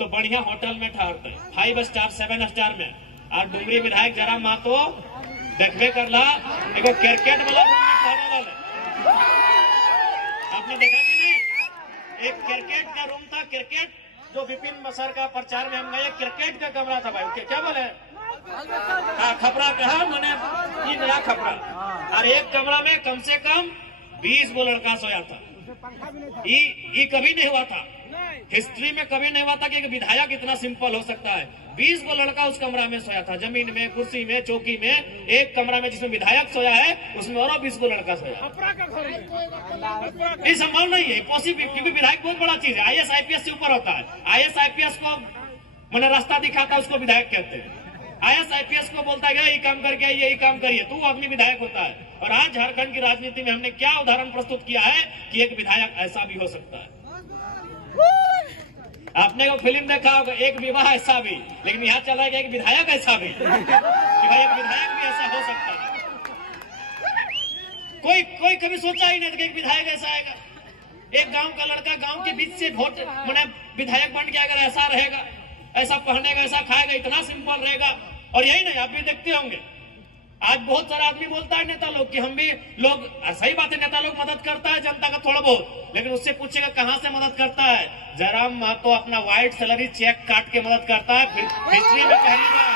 तो बढ़िया होटल में ठहरते हैं, 5 स्टार 7 स्टार में। और डुमरी विधायक जयराम महतो देखबे करला एगो क्रिकेट वाला रूम में ठहरे वाले। आपने देखा कि नहीं? एक क्रिकेट का रूम था, क्रिकेट जो विपिन सर का प्रचार में हम गए, क्रिकेट का कमरा था भाई। क्या बोले? हाँ, खपरा कहा मैंने, ये नया खपरा। और एक कमरा में कम से कम 20 वो लड़का सोया था। ये कभी नहीं हुआ था, हिस्ट्री में कभी नहीं हुआ था कि एक विधायक इतना सिंपल हो सकता है। 20 वो लड़का उस कमरा में सोया था, जमीन में, कुर्सी में, चौकी में। एक कमरा में जिसमें विधायक सोया है उसमें और 20 वो लड़का सोया। ये संभव नहीं है, पॉसिबल, क्योंकि विधायक बहुत बड़ा चीज है। IAS IPS से ऊपर होता है। IAS IPS को मैंने रास्ता दिखाता है, उसको विधायक कहते हैं। IAS IPS को बोलता है ये काम करके आइए, यही काम करिए, तो आदमी विधायक होता है। और आज झारखंड की राजनीति में हमने क्या उदाहरण प्रस्तुत किया है कि एक विधायक ऐसा भी हो सकता है। आपने वो फिल्म देखा होगा, एक विवाह ऐसा भी, लेकिन यहाँ चला गया एक विधायक ऐसा भी कि भाई एक विधायक भी ऐसा हो सकता है। कोई कभी सोचा ही नहीं था कि एक विधायक ऐसा आएगा। एक गांव का लड़का गांव के बीच से वोट मैंने विधायक बन के अगर ऐसा रहेगा, ऐसा पहनेगा, ऐसा खाएगा, इतना सिंपल रहेगा। और यही नहीं, आप भी देखते होंगे आज बहुत सारा आदमी बोलता है नेता लोग कि हम भी लोग, सही बात है, नेता लोग मदद करता है जनता का थोड़ा बहुत, लेकिन उससे पूछेगा कहां से मदद करता है। जयराम महतो अपना व्हाइट सैलरी चेक काट के मदद करता है, हिस्ट्री में पहली बार।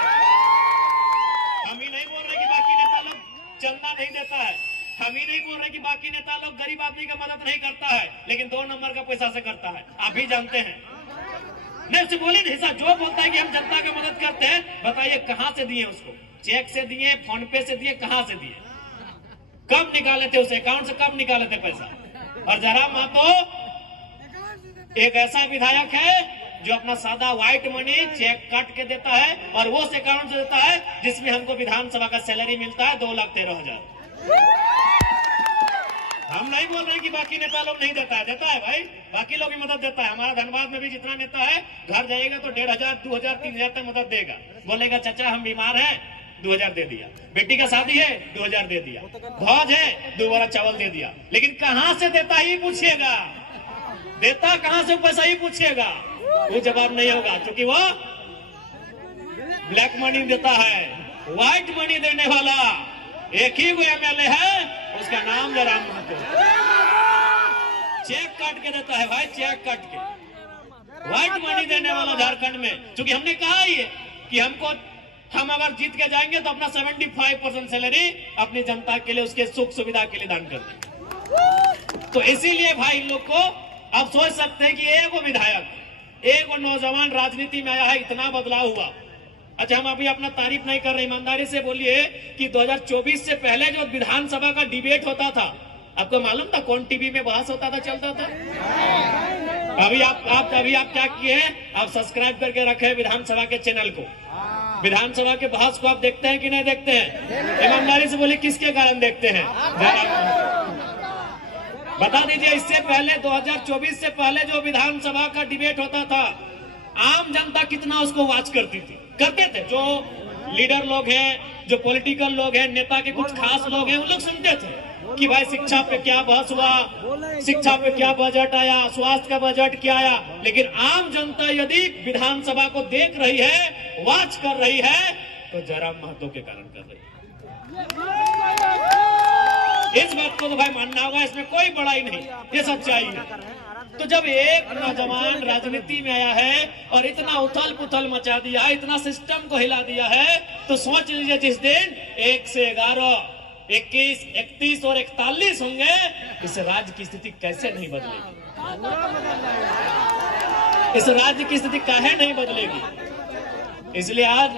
हम ही नहीं बोल रहे कि बाकी नेता लोग चंदा नहीं देता है, हम ही नहीं बोल रहे कि बाकी नेता लोग गरीब आदमी का मदद नहीं करता है, लेकिन 2 नंबर का पैसा से करता है। आप भी जानते हैं। नहीं, उससे बोले नहीं, जो बोलता है कि हम जनता का मदद करते हैं, बताइए कहां से दिए उसको? चेक से दिए, फोन पे से दिए, कहां से दिए? कब निकाले थे उसे अकाउंट से, कब निकाले थे पैसा? और जयराम महतो एक ऐसा विधायक है जो अपना सादा व्हाइट मनी चेक काट के देता है, और वो उस अकाउंट से देता है जिसमें हमको विधानसभा का सैलरी मिलता है 2,13,000। हम नहीं बोल रहे कि बाकी नेता लोग नहीं देता है, देता है भाई, बाकी लोग भी मदद देता है। हमारा धनबाद में भी जितना नेता है, घर जाएगा तो 1,500, 2,000, 3,000 तक मदद देगा। बोलेगा चाचा हम बीमार हैं, 2,000 दे दिया। बेटी का शादी है, 2,000 दे दिया। भौज है, 2 बोरा चावल दे दिया। लेकिन कहां से देता ही पूछिएगा, देता कहां से पैसा ही पूछिएगा, वो जवाब नहीं होगा, क्योंकि वो ब्लैक मनी देता है। व्हाइट मनी देने वाला एक ही वो MLA है, उसका नाम जयराम महतो। चेक काट के देता है भाई, चेक काट के। व्हाइट मनी देने वाला झारखंड में, क्योंकि हमने कहा ही है कि हम अगर जीत के जाएंगे तो अपना 75% सैलरी अपनी जनता के लिए, उसके सुख सुविधा के लिए दान कर देंगे। तो इसीलिए भाई इन लोग को आप सोच सकते हैं कि एक विधायक, एक नौजवान राजनीति में आया है, इतना बदलाव हुआ। अच्छा, हम अभी अपना तारीफ नहीं कर रहे, ईमानदारी से बोलिए कि 2024 से पहले जो विधानसभा का डिबेट होता था, आपको मालूम था कौन टीवी में बहस होता था, चलता था? अभी आप क्या किए हैं, आप सब्सक्राइब करके रखे विधानसभा के चैनल को। विधानसभा के बहस को आप देखते हैं कि नहीं देखते हैं? ईमानदारी से बोलिए किसके कारण देखते हैं? बता दीजिए, इससे पहले 2024 से पहले जो विधानसभा का डिबेट होता था, आम जनता कितना उसको वॉच करते थे। जो लीडर लोग हैं, जो पॉलिटिकल लोग हैं, नेता के कुछ खास लोग हैं, उन लोग सुनते थे कि भाई शिक्षा पे क्या बहस हुआ, शिक्षा पे क्या बजट आया, स्वास्थ्य का बजट क्या आया। लेकिन आम जनता यदि विधानसभा को देख रही है, वॉच कर रही है, तो जयराम महतो के कारण कर रही है। इस बात को तो भाई मानना होगा, इसमें कोई बड़ाई नहीं, ये सच्चाई है। तो जब एक नौजवान राजनीति में आया है और इतना उथल पुथल मचा दिया है, इतना सिस्टम को हिला दिया है, तो सोच लीजिए जिस दिन 1 से 11, 21, 31 और 41 होंगे, इस राज्य की स्थिति कैसे नहीं बदलेगी? इस राज्य की स्थिति काहे नहीं बदलेगी? इसलिए आज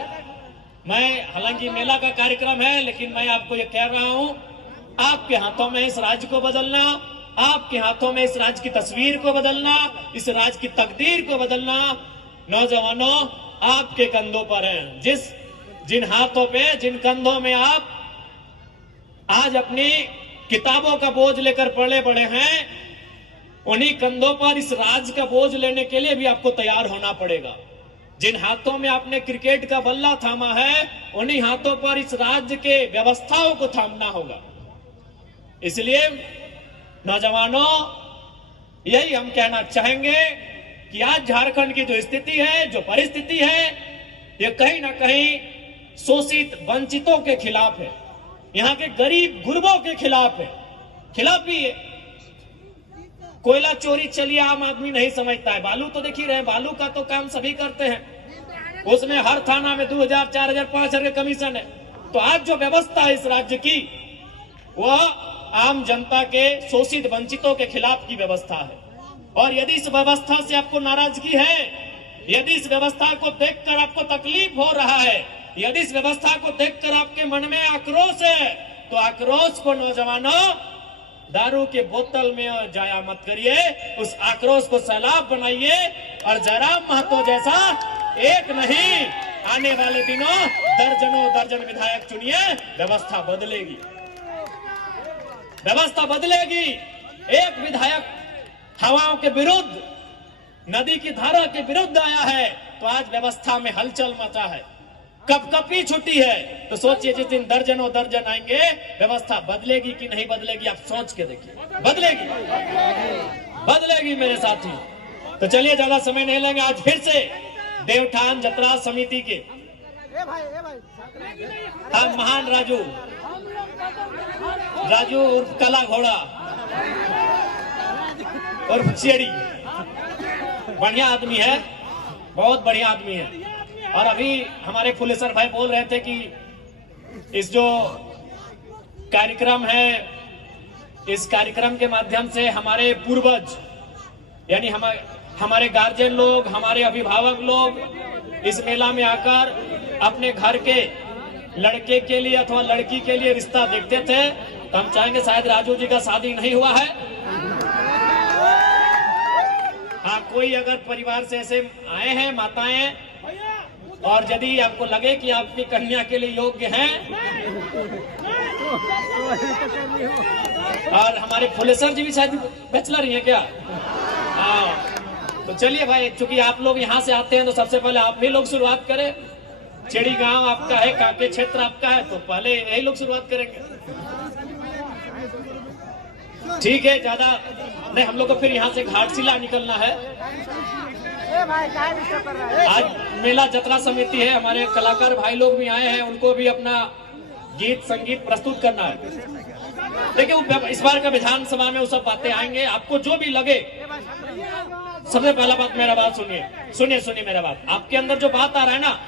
मैं, हालांकि मेला का कार्यक्रम है, लेकिन मैं आपको ये कह रहा हूं, आपके हाथों में इस राज्य को बदलना, आपके हाथों में इस राज्य की तस्वीर को बदलना, इस राज्य की तकदीर को बदलना नौजवानों आपके कंधों पर है। जिन हाथों पे, जिन कंधों में आप आज अपनी किताबों का बोझ लेकर पले बड़े हैं, उन्हीं कंधों पर इस राज्य का बोझ लेने के लिए भी आपको तैयार होना पड़ेगा। जिन हाथों में आपने क्रिकेट का बल्ला थामा है, उन्हीं हाथों पर इस राज्य के व्यवस्थाओं को थामना होगा। इसलिए नौजवानों, यही हम कहना चाहेंगे कि आज झारखंड की जो स्थिति है, जो परिस्थिति है, ये कहीं ना कहीं शोषित वंचितों के खिलाफ है, यहाँ के गरीब गुरबों के खिलाफ है, खिलाफ भी है। कोयला चोरी चलिए आम आदमी नहीं समझता है, बालू तो देख ही रहे, बालू का तो काम सभी करते हैं, उसमें हर थाना में 2000, 4000, 5000 के कमीशन है। तो आज जो व्यवस्था है इस राज्य की, वह आम जनता के शोषित वंचितों के खिलाफ की व्यवस्था है। और यदि इस व्यवस्था से आपको नाराजगी है, यदि इस व्यवस्था को देखकर आपको तकलीफ हो रहा है, यदि इस व्यवस्था को देखकर आपके मन में आक्रोश है, तो आक्रोश को नौजवानों दारू के बोतल में जाया मत करिए, उस आक्रोश को सैलाब बनाइए और जयराम महतो जैसा एक नहीं, आने वाले दिनों दर्जनों दर्जन विधायक चुनिए, व्यवस्था बदलेगी, व्यवस्था बदलेगी। एक विधायक हवाओं के विरुद्ध, नदी की धारा के विरुद्ध आया है, तो आज व्यवस्था में हलचल मचा है, कपकपी छुट्टी है। तो सोचिए जिस दिन दर्जनों दर्जन आएंगे, व्यवस्था बदलेगी कि नहीं बदलेगी, आप सोच के देखिए। बदलेगी, बदलेगी मेरे साथी। तो चलिए ज्यादा समय नहीं लेंगे, आज फिर से देवठान जतरा समिति के महान राजू उर्फ काला घोड़ा उर्फ चेड़ी, बढ़िया आदमी है, बहुत बढ़िया आदमी है। और अभी हमारे फुलेसर भाई बोल रहे थे कि इस जो कार्यक्रम है, इस कार्यक्रम के माध्यम से हमारे पूर्वज यानी हमारे गार्जियन लोग, हमारे अभिभावक लोग इस मेला में आकर अपने घर के लड़के के लिए अथवा लड़की के लिए रिश्ता देखते थे। तो हम चाहेंगे, शायद राजू जी का शादी नहीं हुआ है, हाँ कोई अगर परिवार से ऐसे आए हैं माताएं, और यदि आपको लगे कि आपकी कन्या के लिए योग्य हैं, और हमारे फुलेसर जी भी शायद बैचलर ही हैं क्या? हाँ, तो चलिए भाई, चूंकि आप लोग यहाँ से आते हैं तो सबसे पहले आप भी लोग शुरुआत करें। चेड़ी गांव आपका है, कांके क्षेत्र आपका है, तो पहले यही लोग शुरुआत करेंगे। ठीक है, ज्यादा नहीं, हम लोग को फिर यहाँ से घाटशिला निकलना है। आज मेला जतरा समिति है, हमारे कलाकार भाई लोग भी आए हैं, उनको भी अपना गीत संगीत प्रस्तुत करना है। देखिए इस बार का विधानसभा में वो सब बातें आएंगे, आपको जो भी लगे। सबसे पहला बात, मेरा बात सुनिए मेरा बात, आपके अंदर जो बात आ रहा है ना,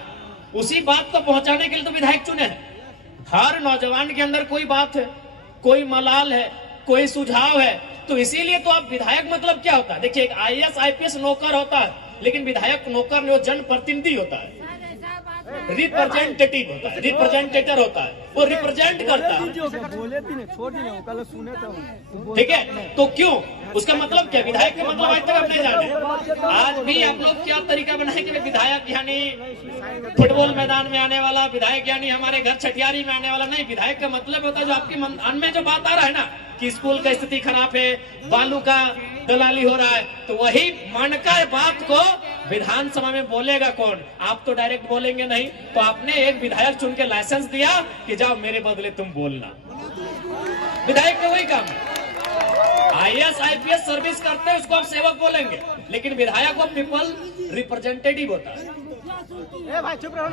उसी बात को पहुंचाने के लिए तो विधायक चुने हैं। हर नौजवान के अंदर कोई बात है, कोई मलाल है, कोई सुझाव है, तो इसीलिए तो आप विधायक मतलब क्या होता है? देखिए एक IAS IPS नौकर होता है, लेकिन विधायक नौकर नहीं, वो जनप्रतिनिधि होता है, रिप्रेजेंटेटिव होता है, रिप्रेजेंटेटर होता है, वो रिप्रेजेंट करता है। ठीक है, तो क्यों, उसका मतलब क्या? विधायक का मतलब आज तक आप नहीं जाने। आज भी आप लोग क्या तरीका बनाए कि विधायक यानी फुटबॉल मैदान में आने वाला, विधायक यानी हमारे घर छठियारी में आने वाला नहीं। विधायक का मतलब होता है जो आपके मन में जो बात आ रहा है ना, कि स्कूल का स्थिति खराब है, बालू का दलाली हो रहा है, तो वही मन का बात को विधानसभा में बोलेगा कौन? आप तो डायरेक्ट बोलेंगे नहीं, तो आपने एक विधायक चुन के लाइसेंस दिया कि जाओ मेरे बदले तुम बोलना। विधायक का वही काम है। IAS IPS सर्विस करते हैं, उसको आप सेवक बोलेंगे, लेकिन विधायक वो पीपल रिप्रेजेंटेटिव होता है,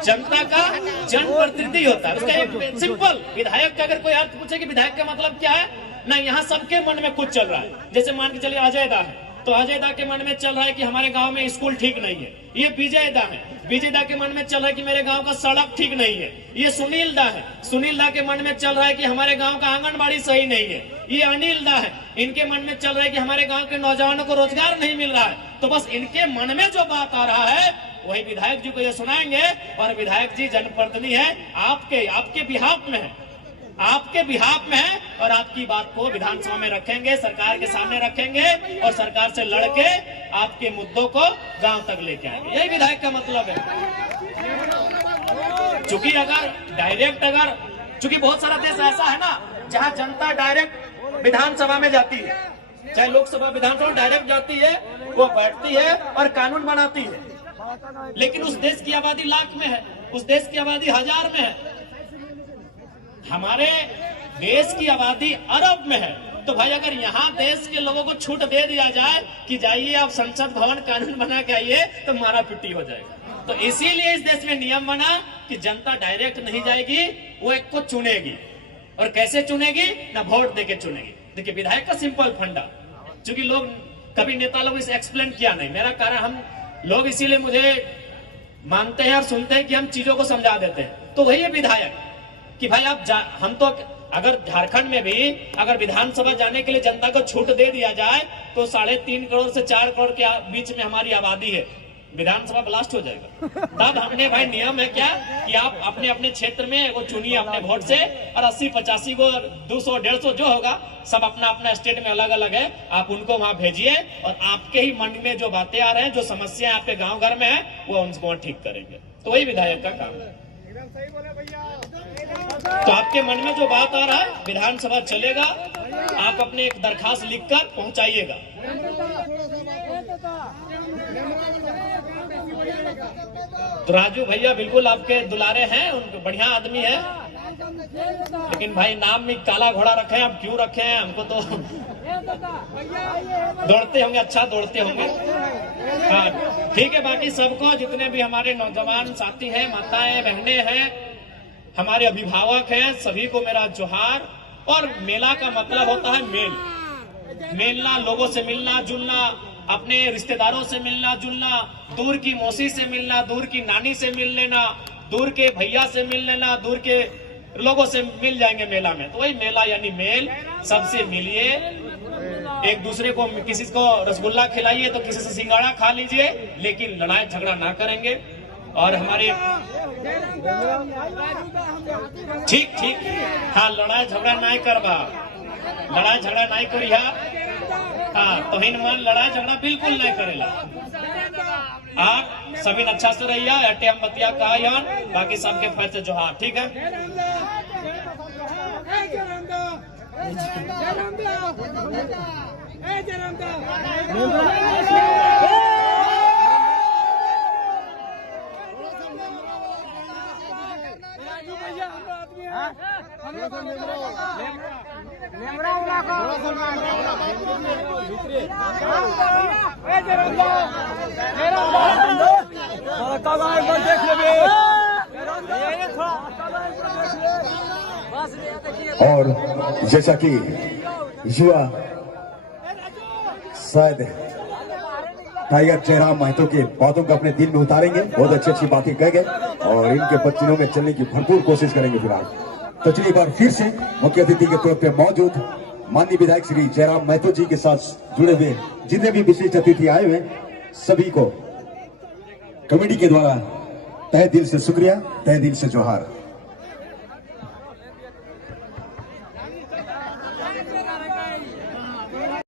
जनता का जनप्रतिनिधि होता है। उसका एक सिंपल, विधायक का अगर कोई अर्थ पूछे कि विधायक का मतलब क्या है, नहीं, यहाँ सबके मन में कुछ चल रहा है। जैसे मान के चलिए अजय दा है, तो अजय दा के मन में चल रहा है कि हमारे गांव में स्कूल ठीक नहीं है। ये विजय दा है, विजय दा के मन में चल रहा है कि मेरे गांव का सड़क ठीक नहीं है। ये सुनील दा है, सुनील दा के मन में चल रहा है कि हमारे गांव का आंगनबाड़ी सही नहीं है। ये अनिल दा है, इनके मन में चल रहा है कि हमारे गांव के नौजवानों को रोजगार नहीं मिल रहा है। तो बस इनके मन में जो बात आ रहा है वही विधायक जी को ये सुनाएंगे, और विधायक जी जनप्रतिनिधि है, आपके बिहाफ में है, आपके बिहाफ में है, और आपकी बात को विधानसभा में रखेंगे, सरकार के सामने रखेंगे, और सरकार से लड़के आपके मुद्दों को गांव तक लेके आएंगे। यही विधायक का मतलब है। चूंकि चूंकि बहुत सारा देश ऐसा है ना जहां जनता डायरेक्ट विधानसभा में जाती है, चाहे लोकसभा विधानसभा डायरेक्ट जाती है, वो बैठती है और कानून बनाती है। लेकिन उस देश की आबादी लाख में है, उस देश की आबादी 1000 में है। हमारे देश की आबादी अरब में है, तो भाई अगर यहाँ देश के लोगों को छूट दे दिया जाए कि जाइए आप संसद भवन कानून बना के आइए, तो मारा पिटी हो जाएगा। तो इसीलिए इस देश में नियम बना कि जनता डायरेक्ट नहीं जाएगी, वो एक को चुनेगी। और कैसे चुनेगी? ना वोट देके चुनेगी। देखिए विधायक का सिंपल फंडा, क्योंकि लोग कभी नेता लोग इसे एक्सप्लेन किया नहीं। मेरा कारण हम लोग इसीलिए मुझे मानते हैं और सुनते हैं कि हम चीजों को समझा देते हैं। तो वही है विधायक कि भाई आप हम तो अगर झारखंड में भी अगर विधानसभा जाने के लिए जनता को छूट दे दिया जाए तो 3.5 करोड़ से 4 करोड़ के बीच में हमारी आबादी है, विधानसभा ब्लास्ट हो जाएगा। तब हमने भाई नियम है क्या कि आप अपने अपने क्षेत्र में वो चुनिए अपने वोट से, और 80-85 को 200-150 जो होगा सब अपना अपना स्टेट में अलग अलग है, आप उनको वहां भेजिए और आपके ही मन में जो बातें आ रहे हैं, जो समस्या आपके गाँव घर में है, वो उनको ठीक करेंगे। तो वही विधायक का काम है। तो आपके मन में जो बात आ रहा है विधानसभा चलेगा, आप अपने एक दरखास्त लिखकर पहुंचाइएगा। तो राजू भैया बिल्कुल आपके दुलारे हैं, उनको बढ़िया आदमी है, लेकिन भाई नाम में काला घोड़ा रखे हैं। हम क्यों रखे हैं? हमको तो दौड़ते होंगे, अच्छा दौड़ते होंगे। हाँ ठीक है। बाकी सबको जितने भी हमारे नौजवान साथी हैं, माताएं बहनें हैं, हमारे अभिभावक हैं, सभी को मेरा जोहार। और मेला का मतलब होता है मेलना, लोगों से मिलना जुलना, अपने रिश्तेदारों से मिलना जुलना, दूर की मौसी से मिलना, दूर की नानी से मिल लेना, दूर के भैया से मिल लेना, दूर के लोगों से मिल जाएंगे मेला में। तो वही मेला यानी मेल। सबसे मिलिए, एक दूसरे को, किसी को रसगुल्ला खिलाइए तो किसी से सिंगाड़ा खा लीजिए, लेकिन लड़ाई झगड़ा ना करेंगे। और हमारे ठीक हाँ, लड़ाई झगड़ा नहीं करवा, लड़ाई झगड़ा नहीं करिया। हाँ तो हिन मन लड़ाई झगड़ा बिल्कुल नहीं करेला। आप सभी अच्छा से रहिए, अटे हम बतिया कहा, बाकी सबके फैसले जोहार। ठीक है। और जैसा कि युवा शायद टाइगर जयराम महतो के बातों को अपने दिल में उतारेंगे, बहुत अच्छी अच्छी बातें कह गए और इनके बच्चों में चलने की भरपूर कोशिश करेंगे। फिलहाल तो चलिए बार फिर से मुख्य अतिथि के तौर पे मौजूद माननीय विधायक श्री जयराम महतो जी के साथ जुड़े हुए जितने भी विशिष्ट अतिथि आए हुए सभी को कमेटी के द्वारा तहे दिल से शुक्रिया, तहे दिल से जोहार।